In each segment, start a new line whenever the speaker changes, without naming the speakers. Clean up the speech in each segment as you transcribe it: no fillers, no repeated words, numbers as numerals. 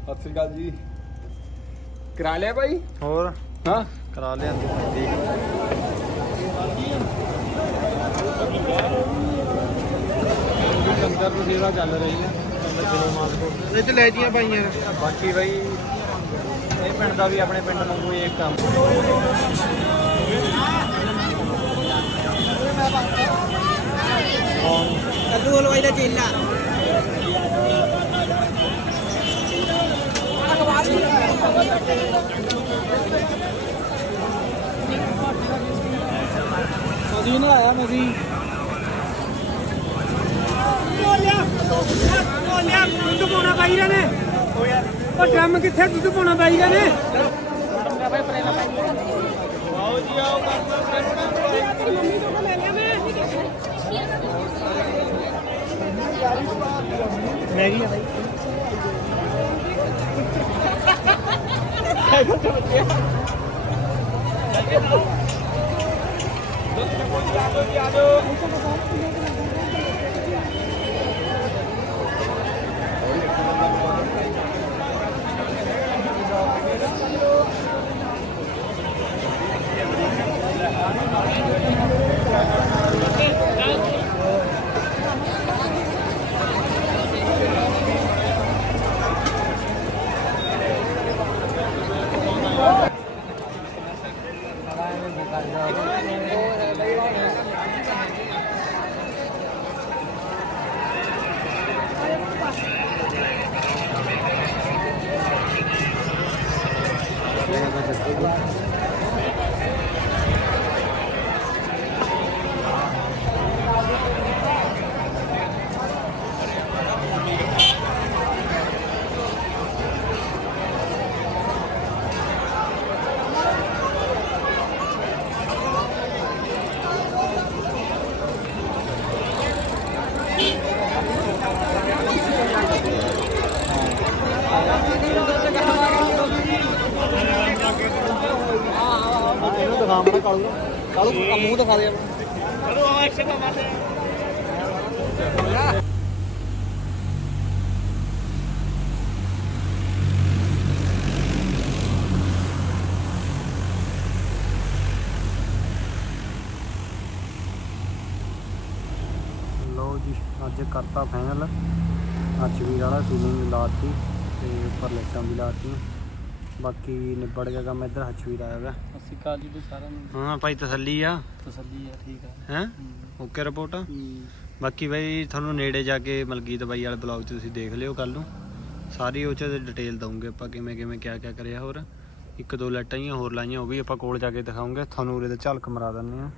ਸਤਿ ਸ੍ਰੀ ਅਕਾਲ ਜੀ। ਕਰਾ ਲਿਆ ਭਾਈ?
ਹੋਰ
ਹਾਂ
ਕਰਾ ਲਿਆ ਦੇਖ
ਲੰਗਰ ਦੀ ਸੇਵਾ ਚੱਲ ਰਹੀ ਹੈ।
ਇਹ ਤੇ ਲੈ ਜੀਆਂ ਪਾਈਆਂ
ਬਾਕੀ ਭਾਈ ਇਹ ਪਿੰਡ ਦਾ ਵੀ ਆਪਣੇ ਪਿੰਡ ਵਾਂਗੂ ਇੱਕ ਕੰਮ।
ਕੱਦੂ ਹਲਵਾਈ ਦਾ ਚੇਲਾ
ਮਸੀਂ ਨਾ ਆਇਆ ਮਸੀਂ
ਦੁੱਧ ਪਾਉਣਾ ਬਾਈ ਨੇ ਉਹ ਡਰਮ ਕਿੱਥੇ ਦੁੱਧ ਪਾਉਣਾ ਬਾਈ ਨੇ
ਆਓ ਜੀ ਆਓ
ਮੰਮੀ ਤੋਂ ਲੈ ਲਿਆ ਮੈਂ
ਮੈਗੀ ਆ ਬਾਈ ਦਿਖਾਵਾਂ ਕਾਲੂ ਕਾਲੂ ਮੂੰਹ ਦਿਖਾ ਦੇ
ਚਲੋ ਆ ਐਕਸ਼ਨ ਮਾਰਦੇ
ਲਓ ਜੀ ਅੱਜ ਕਰਤਾ ਫਾਈਨਲ HV ਵਾਲਾ ਸੀਲਿੰਗ ਲਾਤੀ ਤੇ ਉੱਪਰ ਲਾਈਟਾਂ ਵੀ ਲਾਤੀਆਂ ਬਾਕੀ ਨਿਬੜ ਗਿਆ ਕੰਮ ਇੱਧਰ HV ਲਾਇਆ ਹੋਇਆ।
ਅਸੀਂ ਕਾਲ ਜੀ ਸਾਰਿਆਂ ਨੂੰ
ਹਾਂ ਭਾਈ ਤਸੱਲੀ ਆ
ਤਸੱਲੀ ਹੈ ਠੀਕ ਹੈ
ਹੈ ਓਕੇ ਰਿਪੋਰਟ ਬਾਕੀ ਬਾਈ ਤੁਹਾਨੂੰ ਨੇੜੇ ਜਾ ਕੇ ਮਲਕੀਤ ਬਾਈ ਵਾਲੇ ਬਲੌਗ 'ਚ ਤੁਸੀਂ ਦੇਖ ਲਿਓ ਕੱਲ ਨੂੰ ਸਾਰੀ ਉਹ 'ਚ ਡਿਟੇਲ ਦਊਂਗੇ ਆਪਾਂ ਕਿਵੇਂ ਕਿਵੇਂ ਕਿਆ ਕਿਆ ਕਰਿਆ ਹੋਰ ਇੱਕ ਦੋ ਲਾਈਟਾਂ ਹੀ ਹੋਰ ਲਾਈਆਂ ਉਹ ਵੀ ਆਪਾਂ ਕੋਲ ਜਾ ਕੇ ਦਿਖਾਉਂਗੇ ਤੁਹਾਨੂੰ ਉਰੇ ਤੇ ਝਲਕ ਮਰਾ ਦਿੰਦੇ ਆ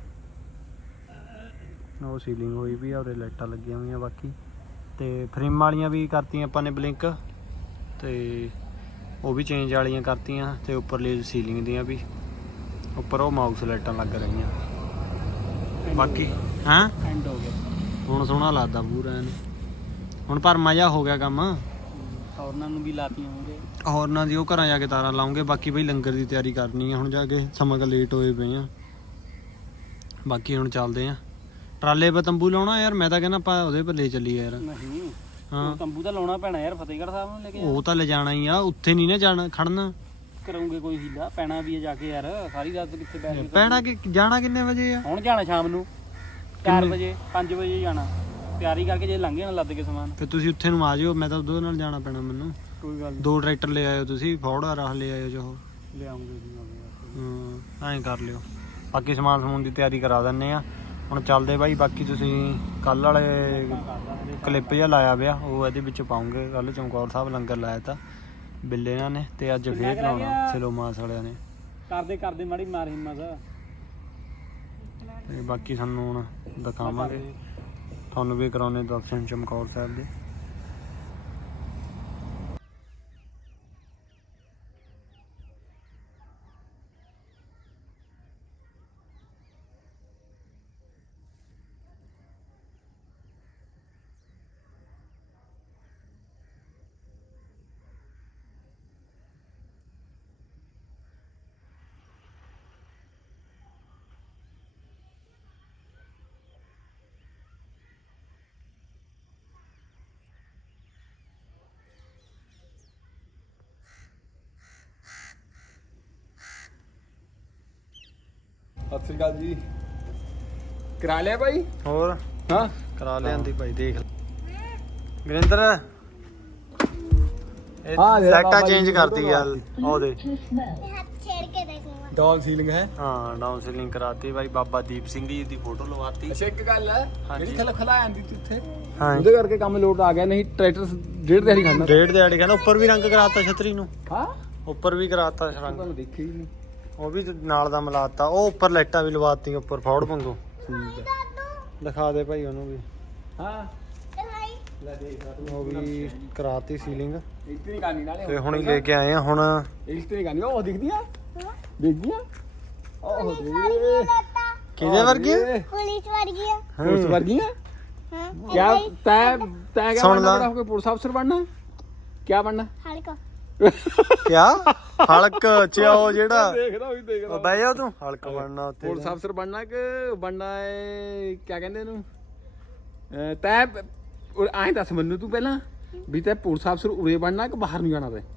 ਉਹ ਸੀਲਿੰਗ ਹੋਈ ਵੀ ਆ ਉਰੇ ਲਾਈਟਾਂ ਲੱਗੀਆਂ ਹੋਈਆਂ ਬਾਕੀ ਤੇ ਫਰੇਮ ਵਾਲੀਆਂ ਵੀ ਕਰਤੀਆਂ ਆਪਾਂ ਨੇ ਬਲਿੰਕ ਤੇ ਉਹ ਵੀ ਚੇਂਜ ਵਾਲੀਆਂ ਕਰਤੀਆਂ ਤੇ ਉੱਪਰਲੀ ਸੀਲਿੰਗ ਦੀਆਂ ਵੀ ਉੱਪਰ ਉਹ ਮਾਊਸ ਲਾਈਟਾਂ ਲੱਗ ਰਹੀਆਂ ਬਾਕੀ ਹਾਂ
ਐਂਡ ਹੋ ਗਿਆ
ਹੁਣ ਸੋਹਣਾ ਲੱਗਦਾ ਪੂਰਾ ਐਨ ਹੁਣ ਪਰ ਮਜ਼ਾ ਹੋ ਗਿਆ ਕੰਮ
ਔਰਨਾਂ ਨੂੰ ਵੀ ਲਾਤੀਆਂ ਹੋਗੇ
ਹੋਰਨਾਂ ਦੀ ਉਹ ਘਰਾਂ ਜਾ ਕੇ ਤਾਰਾਂ ਲਾਉਂਗੇ ਬਾਕੀ ਬਈ ਲੰਗਰ ਦੀ ਤਿਆਰੀ ਕਰਨੀ ਆ ਹੁਣ ਜਾ ਕੇ ਸਮਾਂ ਕਾ ਲੇਟ ਹੋਏ ਪਏ ਆ ਬਾਕੀ ਹੁਣ ਚੱਲਦੇ ਆ ਟਰਾਲੇ 'ਤੇ ਤੰਬੂ ਲਾਉਣਾ ਯਾਰ ਮੈਂ ਤਾਂ ਕਹਿੰਦਾ ਆਪਾਂ ਉਹਦੇ 'ਤੇ ਲੈ ਚੱਲੀਏ ਯਾਰ
ਨਹੀਂ
ਹਾਂ
ਤੰਬੂ ਤਾਂ ਲਾਉਣਾ ਪੈਣਾ ਯਾਰ ਫਤਿਹਗੜ੍ਹ ਸਾਹਿਬ ਨੂੰ ਲੈ ਕੇ
ਉਹ ਤਾਂ ਲੈ ਜਾਣਾ ਹੀ ਆ ਉੱਥੇ ਨਹੀਂ ਨਾ ਜਾਣਾ ਖੜਨਾ
ਕਰੂੰਗੇ ਕੋਈ ਹੀਲਾ ਪੈਣਾ ਵੀ ਹੈ ਜਾ ਕੇ ਯਾਰ ਸਾਰੀ ਰਾਤ ਕਿੱਥੇ ਬੈਠ ਕੇ
ਪੈਣਾ ਕਿ ਜਾਣਾ ਕਿੰਨੇ ਵਜੇ ਆ
ਹੁਣ ਜਾਣਾ ਸ਼ਾਮ ਨੂੰ 4 ਵਜੇ 5 ਵਜੇ ਜਾਣਾ ਤਿਆਰੀ ਕਰਕੇ ਜੇ ਲੰਘ ਜਾਣਾ ਲੱਦ ਕੇ ਸਮਾਨ
ਫਿਰ ਤੁਸੀਂ ਉੱਥੇ ਨੂੰ ਆ ਜਿਓ ਮੈਂ ਤਾਂ ਉਹਦੇ ਨਾਲ ਜਾਣਾ ਪੈਣਾ ਮੈਨੂੰ
ਕੋਈ ਗੱਲ
ਦੋ ਟਰੈਕਟਰ ਲੈ ਆਇਓ ਤੁਸੀਂ ਫੌੜਾ ਰਾਹ ਲੈ ਆਇਓ ਜੋ
ਨਹੀਂ ਲਿਆਉਂਗੇ ਜੀ
ਹਾਂ ਐਂ ਕਰ ਲਿਓ ਬਾਕੀ ਸਮਾਨ ਸਮੂਨ ਦੀ ਤਿਆਰੀ ਕਰਾ ਦਿੰਨੇ ਆ ਹੁਣ ਚੱਲਦੇ ਬਾਈ ਬਾਕੀ ਤੁਸੀਂ ਕੱਲ ਵਾਲੇ ਕਲਿੱਪ ਜਿਹਾ ਲਾਇਆ ਪਿਆ ਉਹ ਇਹਦੇ ਵਿੱਚ ਪਾਉਂਗੇ ਕੱਲ ਚਮਕੌਰ ਸਾਹਿਬ ਲੰਗਰ ਲਾਇਆ ਤਾਂ ਬਿੱਲੇ ਇਹਨਾਂ ਨੇ ਤੇ ਅੱਜ ਫੇਰ ਲਾਉਣਾ ਸਿਲੋ ਮਾਸ ਵਾਲਿਆਂ ਨੇ
ਕਰਦੇ ਮਾੜੀ ਮਾਰ ਹਿੰਮਤ
ਤੇ ਬਾਕੀ ਸਾਨੂੰ ਹੁਣ ਦਿਖਾਵਾਂਗੇ ਤੁਹਾਨੂੰ ਵੀ ਕਰਾਉਣੇ ਦਰਸ਼ਨ ਚਮਕੌਰ ਸਾਹਿਬ ਦੇ
ਸਤਿ ਸ੍ਰੀ ਅਕਾਲ ਜੀ। ਕਰਾ ਲਿਆ ਭਾਈ?
ਹੋਰ
ਹਾਂ
ਕਰਾ ਲਿਆਂਦੀ ਭਾਈ, ਦੇਖ ਗੁਰਿੰਦਰ ਇਹ
ਹਾਂ, ਜਿਹੜਾ
ਲਾਈਟਾਂ
ਬਾਬਾ
ਚੇਂਜ
ਜੀ
ਕਰਦੀ
ਫੋਟੋ
ਗੱਲ ਉਹ ਦੇ।
ਡਾਲ ਸੀਲਿੰਗ ਹੈ।
ਹਾਂ ਡਾਊਨ ਸੀਲਿੰਗ ਕਰਾਤੀ ਭਾਈ, ਬਾਬਾ ਦੀਪ ਸਿੰਘ ਜੀ ਦੀ ਫੋਟੋ ਲਵਾਤੀ।
ਅੱਛਾ ਇੱਕ ਗੱਲ ਹੈ,
ਹਾਂਜੀ।
ਜਿਹੜੀ ਖਲਾ ਆਂਦੀ ਸੀ ਉੱਥੇ,
ਹਾਂ
ਉਹਦੇ ਕਰਕੇ ਕੰਮ ਲੋਟ ਆ ਗਿਆ, ਨਹੀਂ ਟਰੈਕਟਰ ਡੇਢ ਦਿਹਾੜੀ ਖੜਨਾ।
ਡੇਢ ਦਿਹਾੜੀ ਕਹਿੰਦਾ, ਉੱਪਰ ਵੀ ਰੰਗ ਕਰਾਤਾ ਛਤਰੀ ਨੂੰ,
ਹਾਂ
ਉੱਪਰ ਵੀ ਕਰਾਤਾ ਰੰਗ,
ਤੁਹਾਨੂੰ ਦੇਖੀ ਹੀ ਨਹੀਂ।
ਉਹ ਵੀ ਨਾਲ ਦਾ ਮਿਲਾਤਾ। ਉਹ ਉੱਪਰ ਲਾਈਟਾਂ ਵੀ ਲਵਾਤੀਆਂ ਉੱਪਰ ਫੌੜ ਵਾਂਗੂ।
ਠੀਕ ਹੈ।
ਦਿਖਾ ਦੇ ਭਾਈ ਉਹਨੂੰ ਵੀ,
ਹਾਂ ਲੈ ਦੇਖ
ਉਹ ਵੀ ਕਰਾਤੀ ਸੀਲਿੰਗ
ਇੱਥੇ ਨਹੀਂ ਕਰਨੀ ਨਾਲੇ।
ਤੇ ਹੁਣ ਹੀ ਲੈ ਕੇ ਆਏ ਆ ਹੁਣ।
ਇੱਥੇ ਨਹੀਂ ਕਰਨੀ, ਉਹ ਦਿਖਦੀਆਂ ਦੇਖਦੀਆਂ ਉਹ ਦੇ
ਕਿਹਦੇ ਵਰਗੀ
ਪੁਲਿਸ ਵਰਗੀਆਂ
ਪੁਲਿਸ ਵਰਗੀਆਂ।
ਹਾਂ
ਕਿਆ ਤੈ ਤੈ ਕਿਆ
ਸੁਣ
ਬਣਨਾ?
ਲਾ।
ਬੜਾ ਹੋ ਕੇ ਪੁਲਿਸ ਅਫਸਰ ਬਣਨਾ? ਕਿਆ ਬਣਨਾ?
ਹਲਕਾ
ਕਿਆ ਹਲਕ ਚ ਉਹ ਜਿਹੜਾ
ਦੇਖਦਾ ਉਹੀ
ਉਹ
ਦੇਖਦਾ।
ਬਹਿ ਜਾ ਤੂੰ, ਹਲਕ ਬਣਨਾ ਉੱਥੇ।
ਪੁਲਿਸ ਅਫਸਰ ਬਣਨਾ ਕਿ ਬਣਨਾ ਹੈ ਕਿਆ ਕਹਿੰਦੇ ਇਹਨੂੰ? ਤੈ ਐਂ ਦੱਸ ਮੈਨੂੰ ਤੂੰ ਪਹਿਲਾਂ ਵੀ ਤੈ ਪੁਲਿਸ ਅਫਸਰ ਉਰੇ ਬਣਨਾ ਕਿ ਬਾਹਰ ਨੂੰ ਜਾਣਾ ਤੈ?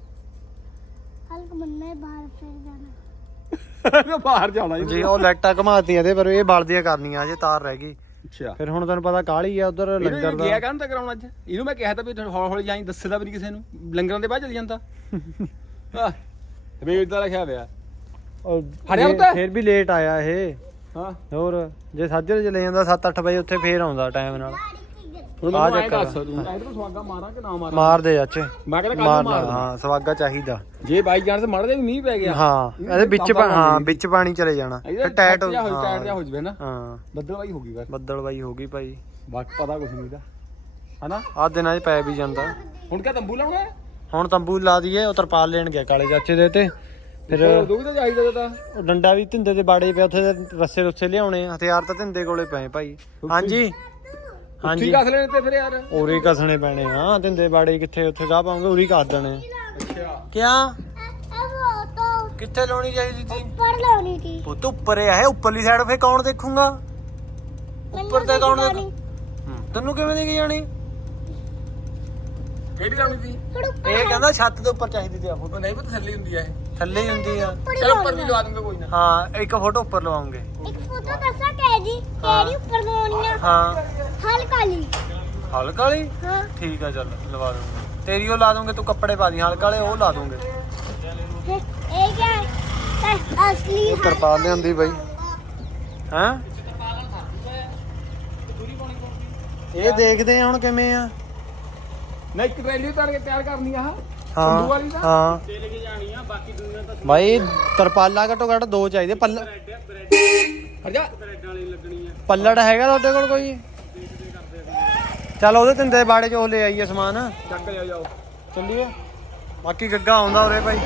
ਹਲਕ ਮੰਨੇ ਬਾਹਰ ਫਿਰ ਜਾਣਾ।
ਬਾਹਰ ਜਾਣਾ
ਜੀ ਉਹ ਲਾਈਟਾਂ ਘਮਾਤੀਆਂ ਤੇ, ਪਰ ਇਹ ਬਲਦੀਆਂ ਕਰਨੀਆਂ, ਅਜੇ ਤਾਰ ਰਹਿ ਗਈ।
ਅੱਛਾ
ਫਿਰ ਹੁਣ ਤੈਨੂੰ ਪਤਾ ਕਾਹਲੀ ਆ ਉਧਰ ਲੰਗਰ
ਇਹਨੂੰ
ਦਾ।
ਗਿਆ ਕਰਨ ਤਾਂ ਕਰਾਉਣਾ ਅੱਜ। ਇਹਨੂੰ ਮੈਂ ਕਿਹਾ ਤਾਂ ਵੀ ਹੌਲੀ ਹੌਲੀ ਜਾਈਂ, ਦੱਸਦਾ ਵੀ ਨਹੀਂ ਕਿਸੇ ਨੂੰ, ਲੰਗਰਾਂ ਦੇ ਬਾਅਦ ਚਲ ਜਾਂਦਾ। ਹਾਂ ਵੇਚ ਦਾ ਰੱਖਿਆ ਹੋਇਆ।
ਉਹ
ਹਰਿਆ ਹੁੰਦਾ?
ਫਿਰ ਵੀ ਲੇਟ ਆਇਆ ਇਹ।
ਹਾਂ
ਹੋਰ ਜੇ ਸਾਜਰੇ ਚਲੇ ਜਾਂਦਾ 7-8 ਵਜੇ, ਉੱਥੇ ਫੇਰ ਆਉਂਦਾ ਟਾਈਮ ਨਾਲ।
ਹੁਣ
ਆ
ਮੈਨੂੰ ਐਂ
ਚੱਕਰ।
ਦੱਸ ਤੂੰ ਇਹਦੇ ਸਵਾਗਾ ਮਾਰਾਂ ਕਿ ਨਾ ਮਾਰਾਂ?
ਮਾਰ ਦੇ ਚਾਚੇ,
ਮੈਂ ਕਹਿੰਦਾ
ਮਾਰ
ਕੱਲ ਮਾਰ ਦੇ।
ਹਾਂ ਸਵਾਗਾ ਚਾਹੀਦਾ।
ਜੇ ਬਾਈ ਜਾਣ ਤੇ ਮੜ ਦੇ ਵੀ ਮੀਂਹ ਪੈ ਗਿਆ।
ਹਾਂ ਇਹਦੇ ਵਿੱਚ ਹਾਂ ਵਿੱਚ ਪਾਣੀ ਚਲੇ ਜਾਣਾ ਫਿਰ ਟਾਈਟ
ਟਾਈਟ ਜਾ ਹੋ ਜਵੇ ਨਾ।
ਹਾਂ
ਬੱਦਲ ਬਾਈ ਹੋ ਗਈ ਬਸ।
ਬੱਦਲਬਾਈ ਹੋ ਗਈ ਭਾਈ,
ਬਾਕੀ ਪਤਾ ਕੁਛ ਨਹੀਂ ਦਾ ਹਨਾ।
ਆਹ ਦਿਨਾਂ 'ਚ ਪੈ ਵੀ ਜਾਂਦਾ।
ਹੁਣ ਕਿਆ ਤੰਬੂ ਲਾਉਣਾ ਹੈ?
ਹੁਣ ਤੰਬੂ ਲਾ ਦਈਏ। ਉਹ ਤਰਪਾਲ ਲੈਣ ਗਿਆ ਕਾਲੇ ਚਾਚੇ ਦੇ ਤੇ, ਫਿਰ
ਦੁੱਧ ਤਾਂ ਚਾਹੀਦਾ ਤਾਂ।
ਉਹ ਡੰਡਾ ਵੀ ਧਿੰਦੇ ਤੇ ਬਾੜੇ ਪਿਆ, ਉੱਥੇ ਰੱਸੇ ਰੁੱਸੇ ਲਿਆਉਣੇ, ਹਥਿਆਰ ਤਾਂ ਧਿੰਦੇ ਕੋਲੇ ਪਏ ਭਾਈ। ਹਾਂਜੀ ਹਾਂਜੀ
ਠੀਕ ਆ ਲੈਣੇ ਤੇ ਫਿਰ ਯਾਰ।
ਉਰੀ ਕਸਣੇ ਪੈਣੇ ਆ, ਧਿੰਦੇ ਬਾੜੇ ਕਿੱਥੇ ਉੱਥੇ ਗਾਹ ਪਾਉਂਗੇ, ਉਰੀ ਕਰ ਦੇਣੇ।
ਅੱਛਾ
ਕਿਆ
ਇਹ ਫੋਟੋ
ਕਿੱਥੇ ਲਾਉਣੀ ਚਾਹੀਦੀ ਸੀ?
ਉੱਪਰ ਲਾਉਣੀ ਸੀ।
ਪੁੱਤ ਉੱਪਰ ਹੈ, ਉੱਪਰਲੀ ਸਾਈਡ ਫੇ ਕੌਣ ਦੇਖੂਗਾ? ਉੱਪਰ ਤੇ ਕੌਣ ਦੇਖੂ? ਤੈਨੂੰ ਕਿਵੇਂ ਦੇ ਕੇ ਜਾਣੀ?
ਕਿਹੜੀ ਲਾਉਣੀ ਸੀ?
ਫਿਰ ਉੱਪਰ
ਇਹ ਕਹਿੰਦਾ ਛੱਤ ਦੇ ਉੱਪਰ ਚਾਹੀਦੀ ਤੇ ਆ ਫੋਟੋ।
ਨਹੀਂ ਪਤਾ ਥੱਲੇ ਹੁੰਦੀ ਆ ਇਹ।
ਥੱਲੇ ਹੀ ਹੁੰਦੀ ਆ।
ਚਲ ਉੱਪਰ ਵੀ ਲਵਾ ਦੂੰਗਾ ਕੋਈ ਨਾ।
ਹਾਂ ਇੱਕ ਫੋਟੋ ਉੱਪਰ ਲਵਾਉਂਗੇ।
ਇੱਕ ਫੋਟੋ ਦੱਸਾਂ ਕਿਹੜੀ ਕਿਹੜੀ ਉੱਪਰ ਲਾਉਣੀ ਆ?
ਹਾਂ
ਹਲਕਾ ਲਈ।
ਹਲਕਾ ਵਾਲੀ
ਹਾਂ
ਠੀਕ ਆ, ਚੱਲ ਲਵਾ ਦੂੰਗੇ। ਤੇਰੀ ਉਹ ਲਾ ਦੂੰਗੇ, ਤੂੰ ਕੱਪੜੇ ਪਾ ਦੀ ਹਲਕਾ ਵਾਲੇ, ਉਹ ਲਾ ਦੂੰਗੇ।
ਇਹ ਕਿਆ ਹੈ? ਅਸਲੀ
ਤਰਪਾਲ ਲਿਆਂਦੀ ਬਾਈ। ਹੈਂ ਇਹ ਦੇਖਦੇ ਆ ਹੁਣ ਕਿਵੇਂ ਆ।
ਨਾ ਇੱਕ ਟਰੈਲੀ ਉਤਾਰ ਕੇ ਤਿਆਰ ਕਰਨੀ ਆ।
ਹਾਂ
ਵਾਲੀ ਦਾ?
ਹਾਂ
ਤੇ ਲੈ ਕੇ ਜਾਣੀ ਆ, ਬਾਕੀ ਦੁਨੀਆ ਤਾਂ
ਬਾਈ ਤਰਪਾਲਾਂ ਘੱਟੋ ਘੱਟ 2 ਚਾਹੀਦੇ।
ਹਟ ਜਾ।
ਬ੍ਰੈਡ ਵਾਲੀ ਲੱਗਣੀ ਆ।
ਪੱਲੜ ਹੈਗਾ ਤੁਹਾਡੇ ਕੋਲ ਕੋਈ? ਚੱਲ ਉਹਦੇ ਤਿੰਦੇ ਬਾੜੇ ਚ ਉਹ ਲੈ ਆਈਏ ਸਮਾਨ,
ਚੱਕ ਲਿਆ ਜਾਓ।
ਚੱਲੀਏ। ਬਾਕੀ ਗੱਗਾ ਆਉਂਦਾ ਉਰੇ ਭਾਈ।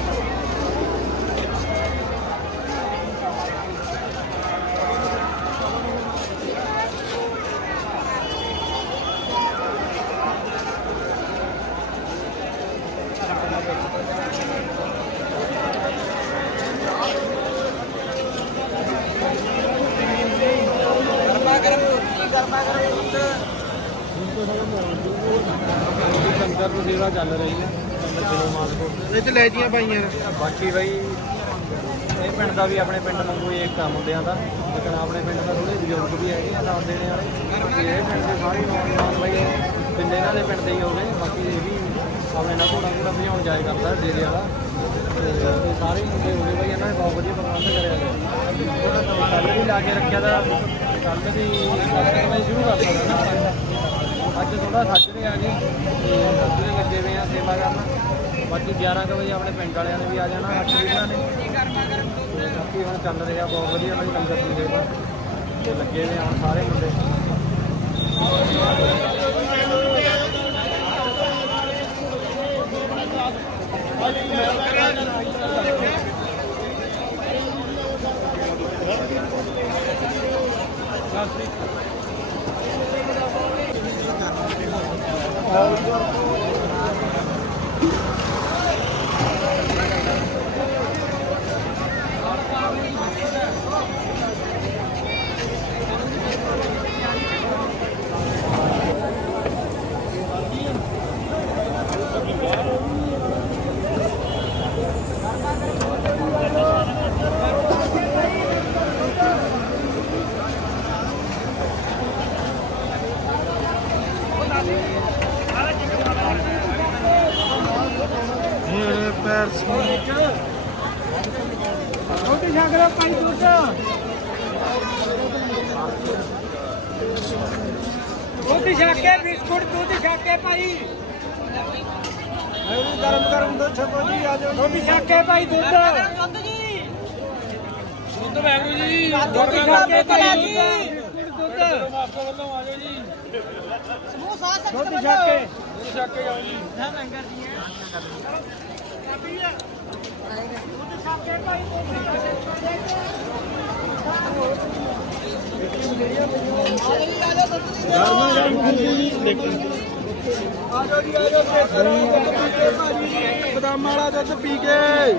ਲੰਗਰ ਦੀ ਸੇਵਾ ਚੱਲ ਰਹੀ ਹੈ।
ਇਹ ਤੇ ਲੈ ਜੀਆਂ ਪਾਈਆਂ ਨੇ।
ਬਾਕੀ ਬਈ ਇਹ ਪਿੰਡ ਦਾ ਵੀ ਆਪਣੇ ਪਿੰਡ ਵਾਂਗੂ ਹੀ ਇੱਕ ਕੰਮ ਮੁੰਡਿਆਂ ਦਾ, ਲੇਕਿਨ ਆਪਣੇ ਪਿੰਡ ਦਾ ਥੋੜੇ ਬਜ਼ੁਰਗ ਵੀ ਹੈਗੇ ਆ ਨਾਲ ਦੇਣੇ ਵਾਲੇ। ਬਾਕੀ ਇਹ ਪਿੰਡ ਦੇ ਸਾਰੇ ਨੌਜਵਾਨ ਬਈ ਪਿੰਡ ਇਹਨਾਂ ਦੇ ਪਿੰਡ ਦੇ ਹੀ ਹੋ ਗਏ। ਬਾਕੀ ਇਹ ਵੀ ਆਪਣੇ ਨਾਲ ਘੋੜਾ ਘੋੜਾ ਭਜਾਉਣ ਜਾਇਆ ਕਰਦਾ ਡੇਰੇ ਵਾਲਾ, ਤੇ ਇਹ ਸਾਰੇ ਹੀ ਮੁੰਡੇ ਹੋ ਗਏ ਬਈ। ਇਹਨਾਂ ਨੇ ਬਹੁਤ ਵਧੀਆ ਪ੍ਰਬੰਧ ਕਰਿਆ ਗਿਆ। ਕੱਲ ਵੀ ਲਾ ਕੇ ਰੱਖਿਆ ਤਾਂ ਕੱਲ ਵੀ ਬਈ ਸ਼ੁਰੂ ਕਰ ਸਕਦਾ ਨਾ। ਅੱਜ ਥੋੜਾ ਸੱਜਰੇ ਆ ਗਏ ਤੇ ਸੱਜਰੇ ਲੱਗੇ ਹੋਏ ਆ ਸੇਵਾ ਕਰਨ। ਬਾਕੀ 11 ਕੁ ਵਜੇ ਆਪਣੇ ਪਿੰਡ ਵਾਲਿਆਂ ਨੇ ਵੀ ਆ ਜਾਣਾ, 8 ਵੀਰਾਂ ਨੇ। ਤੇ ਬਾਕੀ ਹੁਣ ਚੱਲ ਰਿਹਾ ਬਹੁਤ ਵਧੀਆ ਬਈ ਲੰਗਰ ਦੀ ਸੇਵਾ, ਤੇ ਲੱਗੇ ਹੋਏ ਆ ਹੁਣ ਸਾਰੇ ਮੁੰਡੇ।
ਰੋਟੀ ਛਕ ਲਓ ਭਾਈ ਦੁੱਧ ਰੋਟੀ ਛਕ ਕੇ ਬਿਸਕੁਟ ਦੁੱਧ ਛਕ ਕੇ ਭਾਈ
ਗਰਮ ਗਰਮ ਦੁੱਧ ਛਕੋ ਜੀ ਆ ਜਾਓ
ਰੋਟੀ ਛਕ ਕੇ ਭਾਈ ਦੁੱਧ ਦੁੱਧ ਜੀ ਦੁੱਧ ਵੈਗੂ ਜੀ ਰੋਟੀ ਛਕ ਕੇ ਭਾਈ ਦੁੱਧ ਮਾਸਟਰ ਵੱਲੋਂ ਆ ਜਾਓ ਜੀ ਸਮੂਹ ਸਾਥ ਰੋਟੀ ਛਕ ਕੇ ਦੁੱਧ ਛਕ ਕੇ ਜਾਓ ਜੀ ਨਾ ਲੰਗਰ ਜੀ ਦੁੱਧ ਛਕ ਕੇ ਭਾਈ
ਬਦਾਮਾਂ ਵਾਲਾ ਦੁੱਧ ਪੀ ਕੇ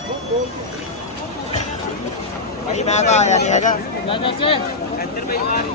ਭਾਈ ਮੈਂ ਤਾਂ ਆਇਆ ਨਹੀਂ ਹੈਗਾ
ਇੱਧਰ ਭਾਈ ਮਾਰ